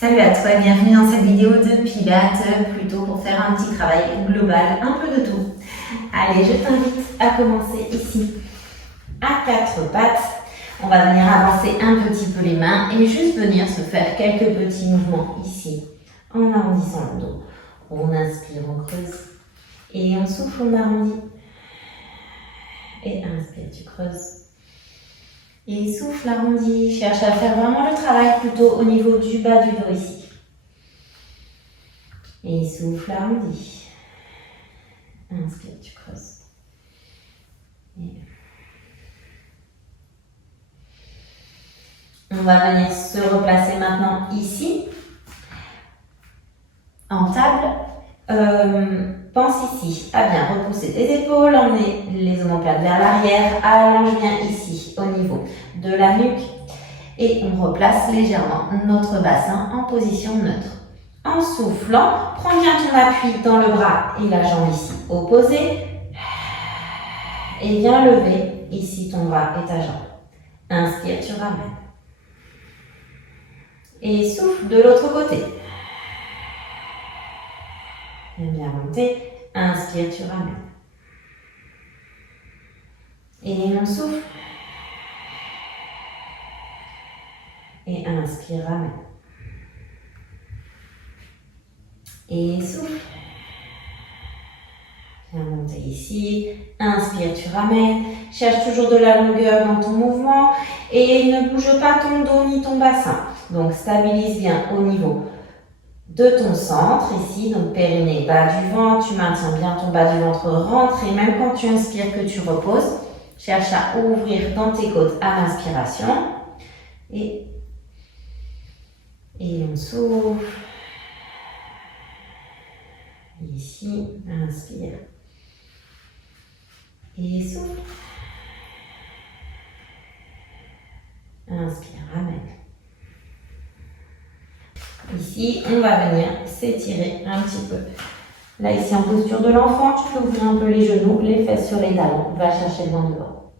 Salut à toi et bienvenue dans cette vidéo de Pilates, plutôt pour faire un petit travail global, un peu de tout. Allez, je t'invite à commencer ici à quatre pattes. On va venir avancer un petit peu les mains et juste venir se faire quelques petits mouvements ici en arrondissant le dos. On inspire, on creuse et on souffle, on arrondit. Et inspire, tu creuses. Et souffle, arrondi. Cherche à faire vraiment le travail plutôt au niveau du bas du dos ici. Et souffle, arrondi. Inspire, tu creuses. Et on va venir se replacer maintenant ici, en table. Pense ici à bien repousser tes épaules, emmener les omoplates vers l'arrière, allonge bien ici au niveau de la nuque et on replace légèrement notre bassin en position neutre. En soufflant, prends bien ton appui dans le bras et la jambe ici opposée et viens lever ici ton bras et ta jambe. Inspire, tu ramènes. Et souffle de l'autre côté. Viens bien monter. Inspire, tu ramènes. Et on souffle. Et inspire, ramène. Et souffle. Viens monter ici. Inspire, tu ramènes. Cherche toujours de la longueur dans ton mouvement. Et ne bouge pas ton dos ni ton bassin. Donc stabilise bien au niveau de ton centre, ici, donc périnée, bas du ventre, tu maintiens bien ton bas du ventre rentré, même quand tu inspires que tu reposes, cherche à ouvrir dans tes côtes à l'inspiration, et on souffle, ici, inspire, et souffle, inspire, ramène. Ici, on va venir s'étirer un petit peu. Là, ici, en posture de l'enfant, tu peux ouvrir un peu les genoux, les fesses sur les talons. Va chercher le vent devant.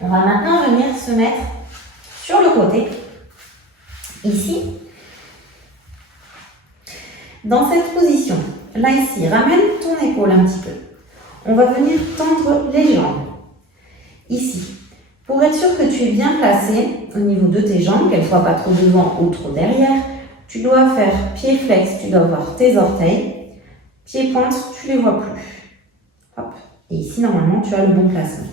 On va maintenant venir se mettre sur le côté, ici, dans cette position. Là, ici, ramène ton épaule un petit peu. On va venir tendre les jambes, ici. Pour être sûr que tu es bien placé au niveau de tes jambes, qu'elles ne soient pas trop devant ou trop derrière, tu dois faire pied flex, tu dois voir tes orteils. Pied pointe, tu ne les vois plus. Hop. Et ici, normalement, tu as le bon placement.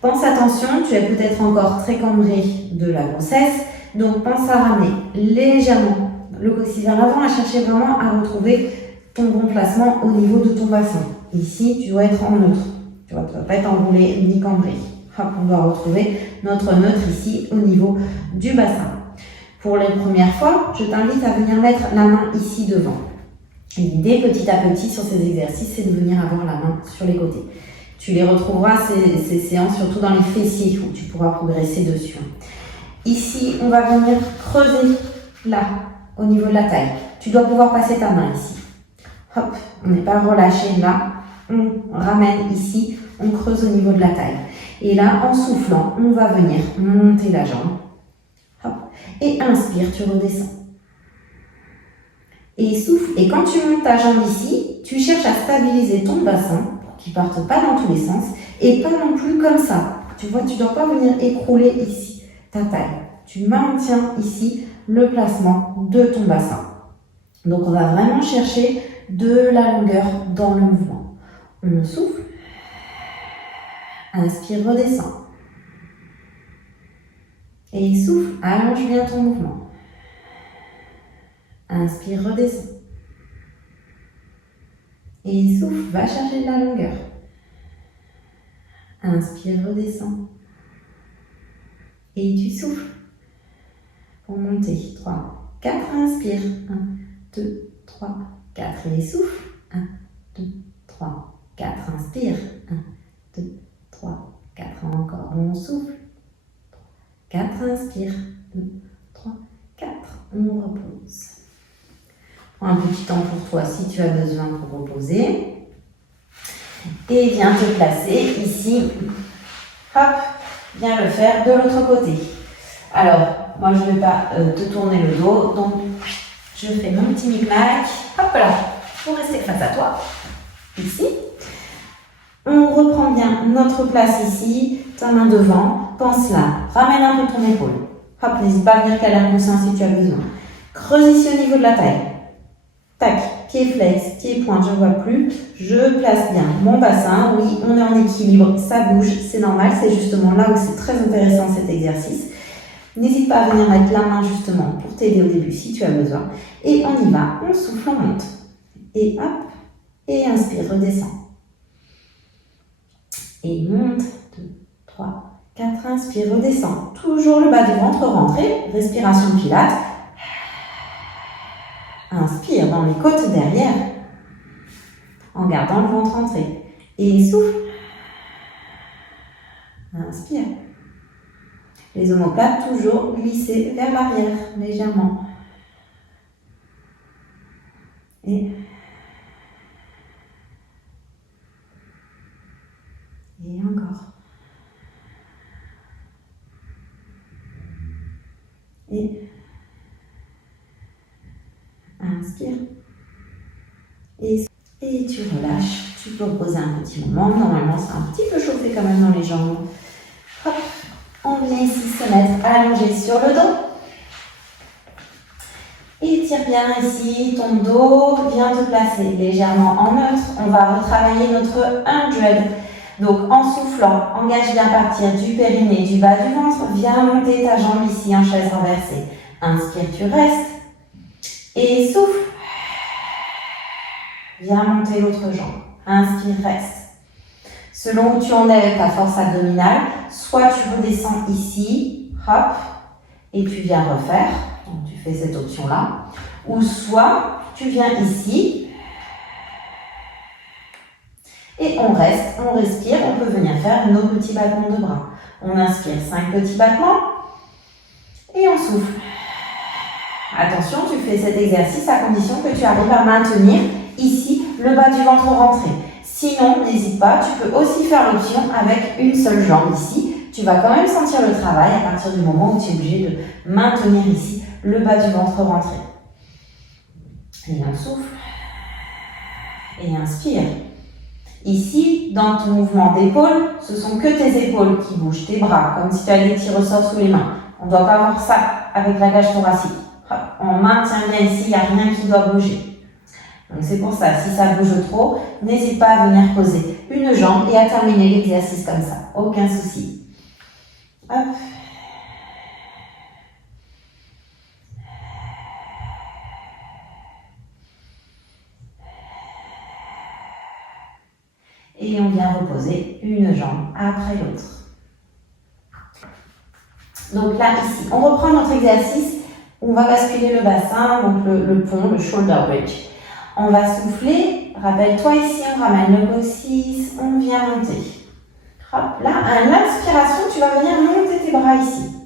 Pense attention, tu es peut-être encore très cambré de la grossesse, donc pense à ramener légèrement le coccyx vers l'avant, à chercher vraiment à retrouver ton bon placement au niveau de ton bassin. Ici, tu dois être en neutre. Tu ne dois pas être enroulé ni cambré. Hop, on doit retrouver notre neutre ici au niveau du bassin. Pour les premières fois, je t'invite à venir mettre la main ici devant. L'idée, petit à petit, sur ces exercices, c'est de venir avoir la main sur les côtés. Tu les retrouveras, ces séances, surtout dans les fessiers, où tu pourras progresser dessus. Ici, on va venir creuser là, au niveau de la taille. Tu dois pouvoir passer ta main ici. Hop, on n'est pas relâché là. On ramène ici, on creuse au niveau de la taille. Et là, en soufflant, on va venir monter la jambe. Hop, et inspire, tu redescends. Et souffle. Et quand tu montes ta jambe ici, tu cherches à stabiliser ton bassin pour qu'il ne parte pas dans tous les sens et pas non plus comme ça. Tu vois, tu ne dois pas venir écrouler ici ta taille. Tu maintiens ici le placement de ton bassin. Donc, on va vraiment chercher de la longueur dans le mouvement. On souffle. Inspire, redescends. Et souffle, allonge bien ton mouvement. Inspire, redescends. Et souffle, va chercher de la longueur. Inspire, redescends. Et tu souffles pour monter. 3, 4, inspire. 1, 2, 3, 4. Et souffle. 1, 2, 3, 4. Inspire. 1, 2, 3, 4. Encore. On souffle. 4, inspire. 2, 3, 4. On repose. Prends un petit temps pour toi si tu as besoin pour reposer. Et viens te placer ici. Hop, viens le faire de l'autre côté. Alors, moi je ne vais pas te tourner le dos, donc je fais mon petit micmac. Hop là, pour rester face à toi. Ici. On reprend bien notre place ici, ta main devant, pense là, ramène un peu ton épaule. Hop, n'hésite pas à venir caler un coussin si tu as besoin. Creuse ici au niveau de la taille. Tac, pied flex, pied pointe, je ne vois plus. Je place bien mon bassin, oui, on est en équilibre, ça bouge, c'est normal, c'est justement là où c'est très intéressant cet exercice. N'hésite pas à venir mettre la main justement pour t'aider au début si tu as besoin. Et on y va, on souffle, on monte. Et hop, et inspire, redescend. Et monte, 2, 3, 4, inspire, redescend. Toujours le bas du ventre rentré, respiration de pilates. Inspire dans les côtes derrière, en gardant le ventre rentré. Et souffle. Inspire. Les omoplates toujours glisser vers l'arrière, légèrement. Et encore. Et inspire. Et tu relâches. Tu peux reposer un petit moment. Normalement, c'est un petit peu chauffé quand même dans les jambes. Hop. On vient ici se mettre allongé sur le dos. Étire bien ici ton dos. Viens te placer légèrement en neutre. On va retravailler notre 100. Donc, en soufflant, engage bien à partir du périnée, du bas du ventre. Viens monter ta jambe ici en chaise renversée. Inspire, tu restes. Et souffle. Viens monter l'autre jambe. Inspire, reste. Selon où tu en es avec ta force abdominale, soit tu redescends ici, hop, et tu viens refaire. Donc, tu fais cette option-là. Ou soit tu viens ici. Et on reste, on respire, on peut venir faire nos petits battements de bras. On inspire 5 petits battements et on souffle. Attention, tu fais cet exercice à condition que tu arrives à maintenir ici le bas du ventre rentré. Sinon, n'hésite pas, tu peux aussi faire l'option avec une seule jambe ici. Tu vas quand même sentir le travail à partir du moment où tu es obligé de maintenir ici le bas du ventre rentré. Et on souffle. Et inspire. Ici, dans ton mouvement d'épaule, ce sont que tes épaules qui bougent, tes bras, comme si tu avais des petits ressorts sous les mains. On ne doit pas avoir ça avec la cage thoracique. On maintient bien ici, il n'y a rien qui doit bouger. Donc c'est pour ça, si ça bouge trop, n'hésite pas à venir poser une jambe et à terminer l'exercice comme ça. Aucun souci. Hop. Et on vient reposer une jambe après l'autre. Donc là, ici, on reprend notre exercice. On va basculer le bassin, donc le pont, le shoulder bridge. On va souffler. Rappelle-toi ici, on ramène le coccyx, on vient monter. Hop, là, à l'inspiration, tu vas venir monter tes bras ici.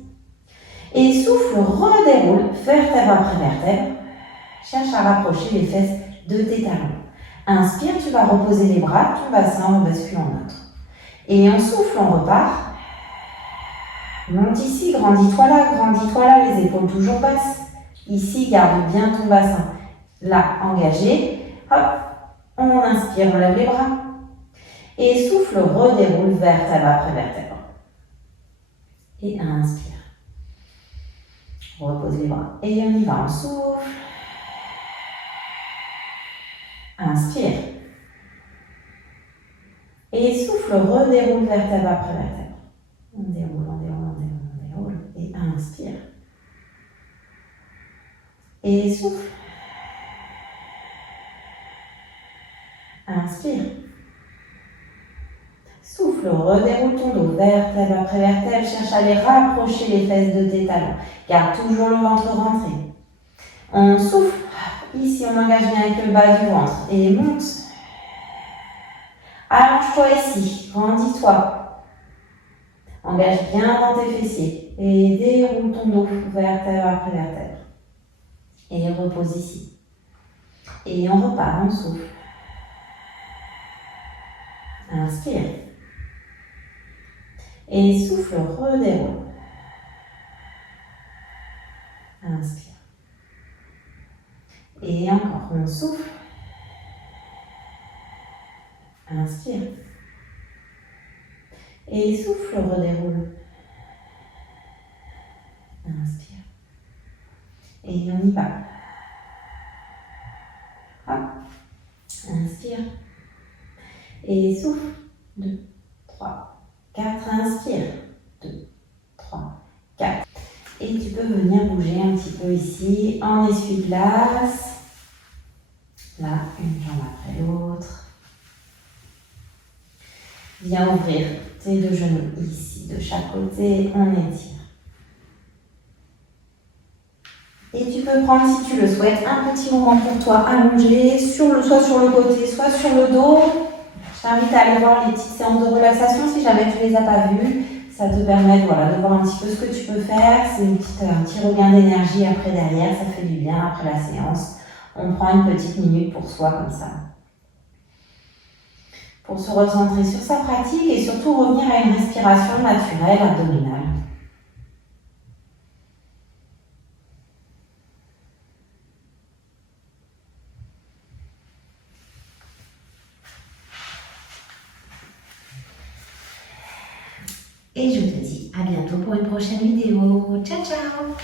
Et souffle, redéroule, vertèbre après vertèbre. Cherche à rapprocher les fesses de tes talons. Inspire, tu vas reposer les bras, ton bassin rebascule en neutre. Et on souffle, on repart. Monte ici, grandis-toi là, les épaules toujours basses. Ici, garde bien ton bassin. Là, engagé. Hop, on inspire, on lève les bras. Et souffle, redéroule, vertèbre après vertèbre. Et inspire. Repose les bras. Et on y va, on souffle. Inspire. Et souffle, redéroule vertèbre après vertèbre. On déroule, on déroule, on déroule, on déroule. Et inspire. Et souffle. Inspire. Souffle, redéroule ton dos, vertèbre après vertèbre. Cherche à aller rapprocher les fesses de tes talons. Garde toujours le ventre rentré. On souffle. Ici, on engage bien avec le bas du ventre. Et monte. Allonge-toi ici. Grandis-toi. Engage bien dans tes fessiers. Et déroule ton dos, vertèbre après vertèbre. Et repose ici. Et on repart, on souffle. Inspire. Et souffle, redéroule. Inspire. Et encore, on souffle. Inspire. Et souffle, redéroule. Inspire. Et on y va. Hop. Inspire. Et souffle. 2, 3, 4. Inspire. 2, 3, 4. Et tu peux venir bouger un petit peu ici en essuie-glace. Là, une jambe après l'autre. Viens ouvrir tes deux genoux ici de chaque côté. On étire. Et tu peux prendre, si tu le souhaites, un petit moment pour toi allongé, soit sur le côté, soit sur le dos. Je t'invite à aller voir les petites séances de relaxation si jamais tu ne les as pas vues. Ça te permet de voir un petit peu ce que tu peux faire. C'est un petit regain d'énergie après derrière. Ça fait du bien après la séance. On prend une petite minute pour soi comme ça. Pour se recentrer sur sa pratique et surtout revenir à une respiration naturelle abdominale. Et je te dis à bientôt pour une prochaine vidéo. Ciao, ciao!